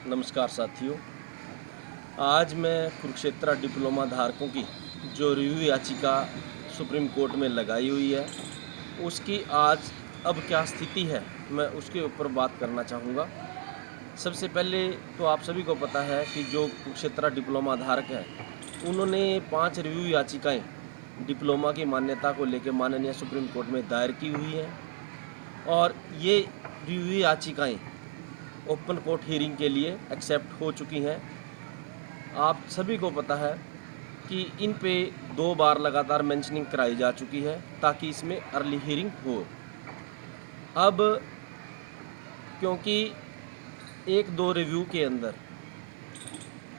नमस्कार साथियों। आज मैं कुरुक्षेत्र डिप्लोमा धारकों की जो रिव्यू याचिका सुप्रीम कोर्ट में लगाई हुई है उसकी आज अब क्या स्थिति है, मैं उसके ऊपर बात करना चाहूँगा। सबसे पहले तो आप सभी को पता है कि जो कुरुक्षेत्र डिप्लोमा धारक हैं उन्होंने 5 रिव्यू याचिकाएं डिप्लोमा की मान्यता को लेकर माननीय सुप्रीम कोर्ट में दायर की हुई हैं और ये रिव्यू याचिकाएं ओपन कोर्ट हियरिंग के लिए एक्सेप्ट हो चुकी हैं। आप सभी को पता है कि इन पे 2 बार लगातार मेंशनिंग कराई जा चुकी है ताकि इसमें अर्ली हियरिंग हो। अब क्योंकि 1-2 रिव्यू के अंदर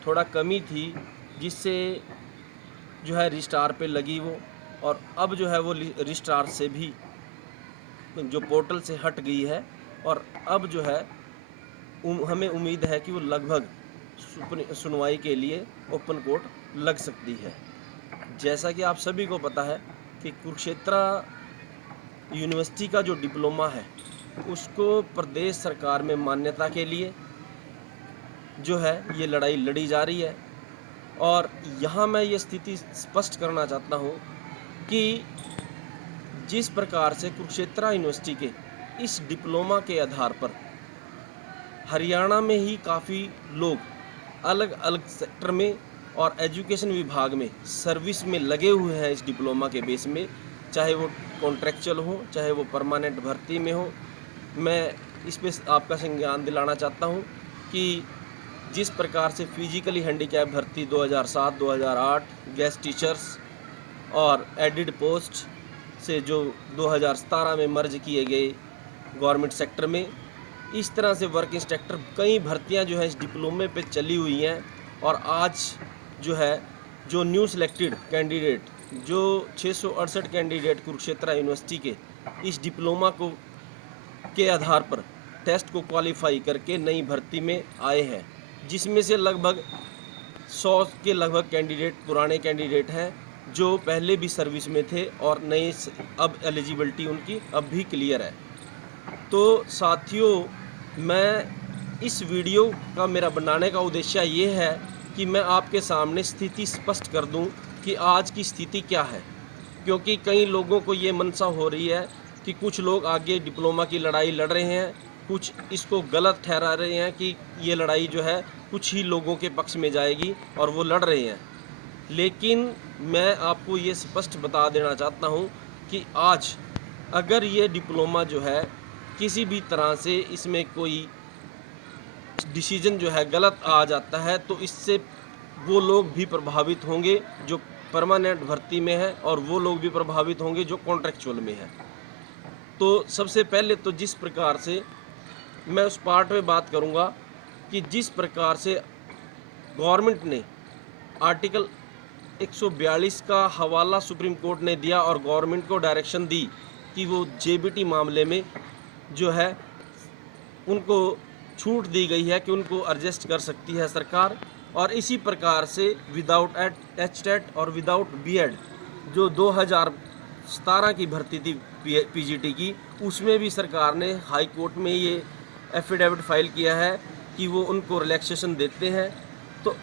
थोड़ा कमी थी जिससे जो है रजिस्ट्रार पे लगी वो, और अब जो है वो रजिस्ट्रार से भी जो पोर्टल से हट गई है और अब जो है हमें उम्मीद है कि वो लगभग सुनवाई के लिए ओपन कोर्ट लग सकती है। जैसा कि आप सभी को पता है कि कुरुक्षेत्र यूनिवर्सिटी का जो डिप्लोमा है उसको प्रदेश सरकार में मान्यता के लिए जो है ये लड़ाई लड़ी जा रही है। और यहाँ मैं ये स्थिति स्पष्ट करना चाहता हूँ कि जिस प्रकार से कुरुक्षेत्र यूनिवर्सिटी के इस डिप्लोमा के आधार पर हरियाणा में ही काफ़ी लोग अलग अलग सेक्टर में और एजुकेशन विभाग में सर्विस में लगे हुए हैं इस डिप्लोमा के बेस में, चाहे वो कॉन्ट्रैक्चुअल हो चाहे वो परमानेंट भर्ती में हो। मैं इस पे आपका संज्ञान दिलाना चाहता हूँ कि जिस प्रकार से फिजिकली हैंडीकैप भर्ती 2007, 2008 गेस्ट टीचर्स और एडिड पोस्ट से जो 2017 में मर्ज किए गए गवर्नमेंट सेक्टर में, इस तरह से वर्क इंस्ट्रक्टर कई भर्तियां जो है इस डिप्लोमे पे चली हुई हैं। और आज जो है जो न्यू सिलेक्टेड कैंडिडेट जो 668 कैंडिडेट कुरुक्षेत्र यूनिवर्सिटी के इस डिप्लोमा को के आधार पर टेस्ट को क्वालिफाई करके नई भर्ती में आए हैं, जिसमें से लगभग 100 के लगभग कैंडिडेट पुराने कैंडिडेट हैं जो पहले भी सर्विस में थे और नए अब एलिजिबिलिटी उनकी अब भी क्लियर है। तो साथियों, मैं इस वीडियो का मेरा बनाने का उद्देश्य ये है कि मैं आपके सामने स्थिति स्पष्ट कर दूं कि आज की स्थिति क्या है, क्योंकि कई लोगों को ये मनसा हो रही है कि कुछ लोग आगे डिप्लोमा की लड़ाई लड़ रहे हैं, कुछ इसको गलत ठहरा रहे हैं कि ये लड़ाई जो है कुछ ही लोगों के पक्ष में जाएगी और वो लड़ रहे हैं। लेकिन मैं आपको ये स्पष्ट बता देना चाहता हूँ कि आज अगर ये डिप्लोमा जो है किसी भी तरह से इसमें कोई डिसीजन जो है गलत आ जाता है तो इससे वो लोग भी प्रभावित होंगे जो परमानेंट भर्ती में है और वो लोग भी प्रभावित होंगे जो कॉन्ट्रैक्चुअल में है। तो सबसे पहले तो जिस प्रकार से मैं उस पार्ट में बात करूंगा कि जिस प्रकार से गवर्नमेंट ने आर्टिकल 142 का हवाला सुप्रीम कोर्ट ने दिया और गवर्नमेंट को डायरेक्शन दी कि वो जेबीटी मामले में जो है उनको छूट दी गई है कि उनको एडजस्ट कर सकती है सरकार। और इसी प्रकार से विदाउट एचटेट और विदाउट बीएड जो 2017 की भर्ती थी पीजीटी की, उसमें भी सरकार ने हाई कोर्ट में ये एफिडेविट फाइल किया है कि वो उनको रिलैक्सेशन देते हैं। तो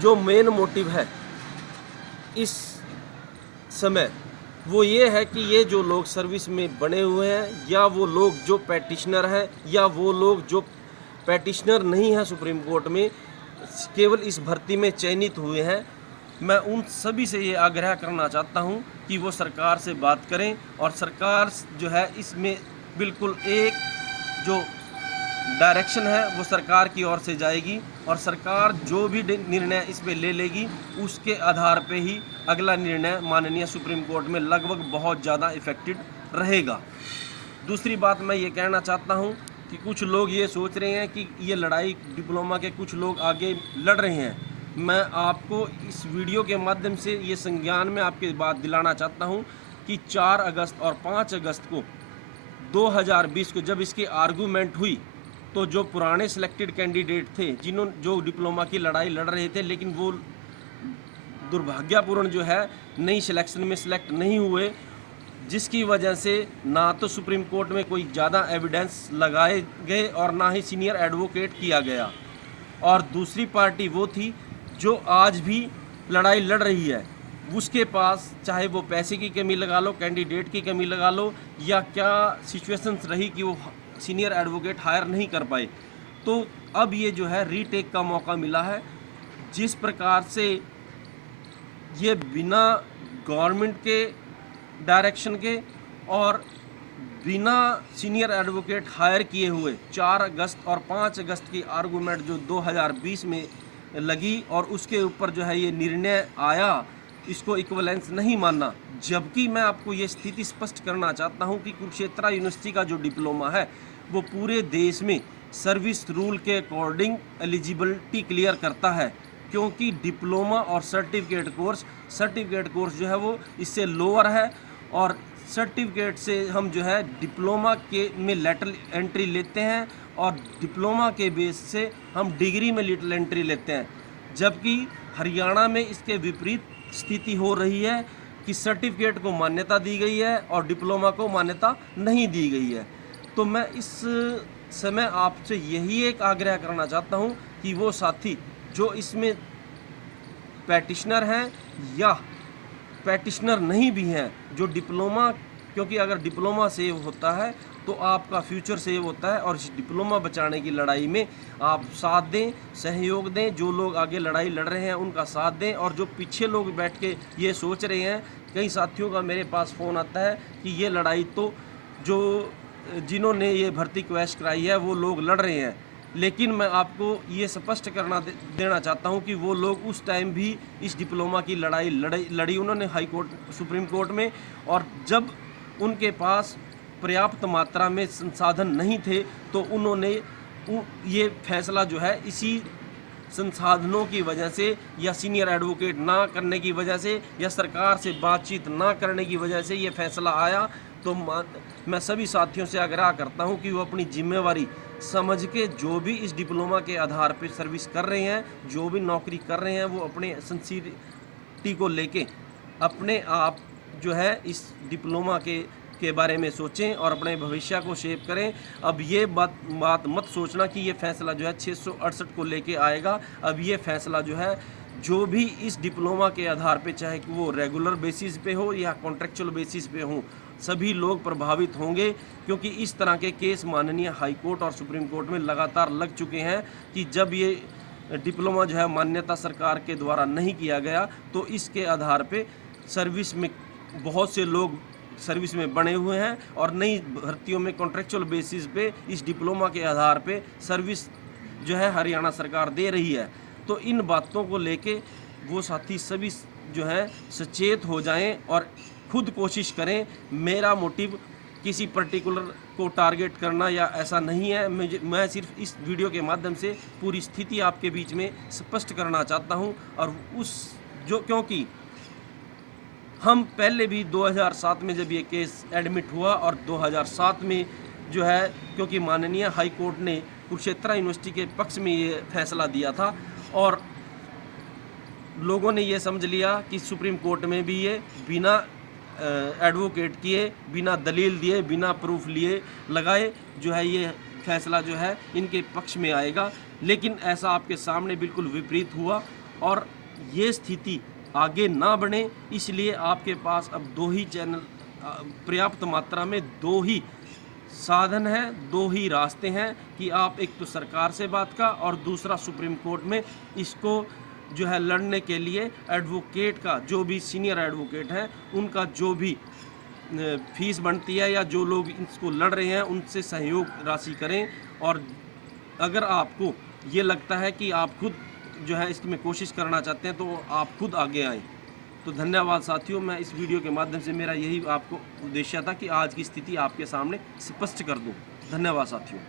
जो मेन मोटिव है इस समय वो ये है कि ये जो लोग सर्विस में बने हुए हैं या वो लोग जो पैटिशनर हैं या वो लोग जो पैटिशनर नहीं हैं सुप्रीम कोर्ट में, केवल इस भर्ती में चयनित हुए हैं, मैं उन सभी से ये आग्रह करना चाहता हूँ कि वो सरकार से बात करें और सरकार जो है इसमें बिल्कुल एक जो डायरेक्शन है वो सरकार की ओर से जाएगी और सरकार जो भी निर्णय इस पे ले लेगी उसके आधार पे ही अगला निर्णय माननीय सुप्रीम कोर्ट में लगभग बहुत ज़्यादा इफ़ेक्टेड रहेगा। दूसरी बात मैं ये कहना चाहता हूँ कि कुछ लोग ये सोच रहे हैं कि ये लड़ाई डिप्लोमा के कुछ लोग आगे लड़ रहे हैं। मैं आपको इस वीडियो के माध्यम से ये संज्ञान में आपके बात दिलाना चाहता हूँ कि 4 अगस्त और 5 अगस्त को 2020 को जब इसकी आर्गूमेंट हुई तो जो पुराने सिलेक्टेड कैंडिडेट थे जो डिप्लोमा की लड़ाई लड़ रहे थे लेकिन वो दुर्भाग्यपूर्ण जो है नई सिलेक्शन में सिलेक्ट नहीं हुए, जिसकी वजह से ना तो सुप्रीम कोर्ट में कोई ज़्यादा एविडेंस लगाए गए और ना ही सीनियर एडवोकेट किया गया। और दूसरी पार्टी वो थी जो आज भी लड़ाई लड़ रही है। उसके पास चाहे वो पैसे की कमी लगा लो, कैंडिडेट की कमी लगा लो, या क्या सिचुएशंस रही कि वो सीनियर एडवोकेट हायर नहीं कर पाए, तो अब ये जो है रीटेक का मौका मिला है। जिस प्रकार से ये बिना गवर्नमेंट के डायरेक्शन के और बिना सीनियर एडवोकेट हायर किए हुए 4 अगस्त और 5 अगस्त की आर्गूमेंट जो 2020 में लगी और उसके ऊपर जो है ये निर्णय आया, इसको इक्वलेंस नहीं मानना। जबकि मैं आपको ये स्थिति स्पष्ट करना चाहता हूँ कि कुरुक्षेत्र यूनिवर्सिटी का जो डिप्लोमा है वो पूरे देश में सर्विस रूल के अकॉर्डिंग एलिजिबिलिटी क्लियर करता है, क्योंकि डिप्लोमा और सर्टिफिकेट कोर्स जो है वो इससे लोअर है, और सर्टिफिकेट से हम जो है डिप्लोमा के में लेटरल एंट्री लेते हैं और डिप्लोमा के बेस से हम डिग्री में लेटरल एंट्री लेते हैं। जबकि हरियाणा में इसके विपरीत स्थिति हो रही है कि सर्टिफिकेट को मान्यता दी गई है और डिप्लोमा को मान्यता नहीं दी गई है। तो मैं इस समय आपसे यही एक आग्रह करना चाहता हूं कि वो साथी जो इसमें पैटिशनर हैं या पैटिशनर नहीं भी हैं, जो डिप्लोमा, क्योंकि अगर डिप्लोमा सेव होता है तो आपका फ्यूचर सेव होता है, और इस डिप्लोमा बचाने की लड़ाई में आप साथ दें, सहयोग दें। जो लोग आगे लड़ाई लड़ रहे हैं उनका साथ दें, और जो पीछे लोग बैठ के ये सोच रहे हैं, कई साथियों का मेरे पास फ़ोन आता है कि ये लड़ाई तो जो जिन्होंने ये भर्ती क्रैश कराई है वो लोग लड़ रहे हैं, लेकिन मैं आपको ये स्पष्ट करना देना चाहता हूँ कि वो लोग उस टाइम भी इस डिप्लोमा की लड़ाई लड़ी उन्होंने हाई कोर्ट, सुप्रीम कोर्ट में, और जब उनके पास पर्याप्त मात्रा में संसाधन नहीं थे तो उन्होंने ये फैसला जो है इसी संसाधनों की वजह से, या सीनियर एडवोकेट ना करने की वजह से, या सरकार से बातचीत ना करने की वजह से ये फैसला आया। तो मैं सभी साथियों से आग्रह करता हूं कि वो अपनी जिम्मेवारी समझ के जो भी इस डिप्लोमा के आधार पर सर्विस कर रहे हैं, जो भी नौकरी कर रहे हैं, वो अपने सिंसियरिटी को लेके अपने आप जो है इस डिप्लोमा के बारे में सोचें और अपने भविष्य को शेप करें। अब ये बात मत सोचना कि ये फैसला जो है 668 को लेके आएगा। अब ये फैसला जो है जो भी इस डिप्लोमा के आधार पे, चाहे वो रेगुलर बेसिस पे हो या कॉन्ट्रेक्चुअल बेसिस पे हो, सभी लोग प्रभावित होंगे, क्योंकि इस तरह के केस माननीय हाई कोर्ट और सुप्रीम कोर्ट में लगातार लग चुके हैं कि जब ये डिप्लोमा जो है मान्यता सरकार के द्वारा नहीं किया गया तो इसके आधार पे सर्विस में बहुत से लोग सर्विस में बने हुए हैं, और नई भर्तियों में कॉन्ट्रेक्चुअल बेसिस पे इस डिप्लोमा के आधार पे सर्विस जो है हरियाणा सरकार दे रही है। तो इन बातों को लेके वो साथी सभी जो है सचेत हो जाएं और खुद कोशिश करें। मेरा मोटिव किसी पर्टिकुलर को टारगेट करना या ऐसा नहीं है। मैं सिर्फ इस वीडियो के माध्यम से पूरी स्थिति आपके बीच में स्पष्ट करना चाहता हूं, और क्योंकि हम पहले भी 2007 में जब ये केस एडमिट हुआ, और 2007 में जो है क्योंकि माननीय हाई कोर्ट ने कुरुक्षेत्र यूनिवर्सिटी के पक्ष में ये फैसला दिया था, और लोगों ने ये समझ लिया कि सुप्रीम कोर्ट में भी ये बिना एडवोकेट किए, बिना दलील दिए, बिना प्रूफ लिए लगाए जो है ये फैसला जो है इनके पक्ष में आएगा। लेकिन ऐसा आपके सामने बिल्कुल विपरीत हुआ, और ये स्थिति आगे ना बढ़े, इसलिए आपके पास अब 2 ही चैनल, पर्याप्त मात्रा में 2 ही साधन हैं, 2 ही रास्ते हैं कि आप एक तो सरकार से बात का, और दूसरा सुप्रीम कोर्ट में इसको जो है लड़ने के लिए एडवोकेट का, जो भी सीनियर एडवोकेट हैं उनका जो भी फीस बनती है या जो लोग इसको लड़ रहे हैं उनसे सहयोग राशि करें। और अगर आपको ये लगता है कि आप खुद जो है इसमें कोशिश करना चाहते हैं तो आप खुद आगे आएँ। तो धन्यवाद साथियों। मैं इस वीडियो के माध्यम से मेरा यही आपको उद्देश्य था कि आज की स्थिति आपके सामने स्पष्ट कर दूं। धन्यवाद साथियों।